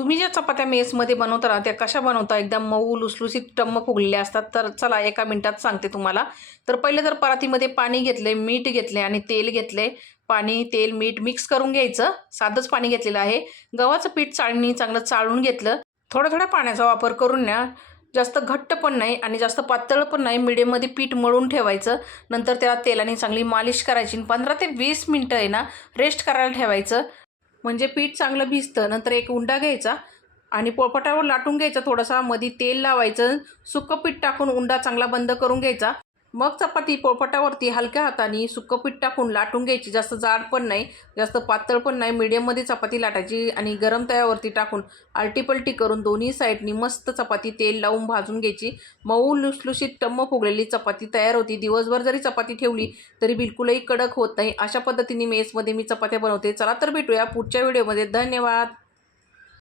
तुम्ही ज्या चपात्या मेसमध्ये बनवता ना त्या कशा बनवता? एकदम मऊ लुसलुसीत टम्म फुगलेल्या असतात. तर चला एका मिनटात सांगते तुम्हाला. तर पहिले तर परातीमध्ये पाणी घेतले मीठ घेतले आणि तेल घेतले. पाणी तेल मीठ मिक्स करून घ्यायचं. साधंच पाणी घेतलेलं आहे. गव्हाचं पीठ चाळणी चांगलं चाळून घेतलं. थोड्या थोड्या पाण्याचा वापर करून ना जास्त घट्ट पण नाही आणि जास्त पातळ पण नाही मिडियममध्ये पीठ मळून ठेवायचं. नंतर त्याला तेलाने चांगली मालिश करायची पंधरा ते वीस मिनटं आहे ना रेस्ट करायला ठेवायचं. म्हणजे पीठ चांगलं भिजतं नंतर एक उंडा घ्यायचा आणि पोळपाटावर लाटून घ्यायचा थोडासा. मध्ये तेल लावायचं सुकं पीठ टाकून उंडा चांगला बंद करून घ्यायचा. मग चपाती पोळपाटावरती हलक्या हाताने सुक्कं पीठ टाकून लाटून घ्यायची. जास्त जाड पण नाही जास्त पातळ पण नाही. मिडियममध्ये चपाती लाटायची आणि गरम तव्यावरती टाकून आलटीपलटी करून दोन्ही साईडनी मस्त चपाती तेल लावून भाजून घ्यायची. मऊ लुसलुशीत टम्म फुगलेली चपाती तयार होती. दिवसभर जरी चपाती ठेवली तरी बिलकुलही कडक होत नाही. अशा पद्धतीने मेसमध्ये मी चपात्या बनवते. चला तर भेटूया पुढच्या व्हिडिओमध्ये. धन्यवाद!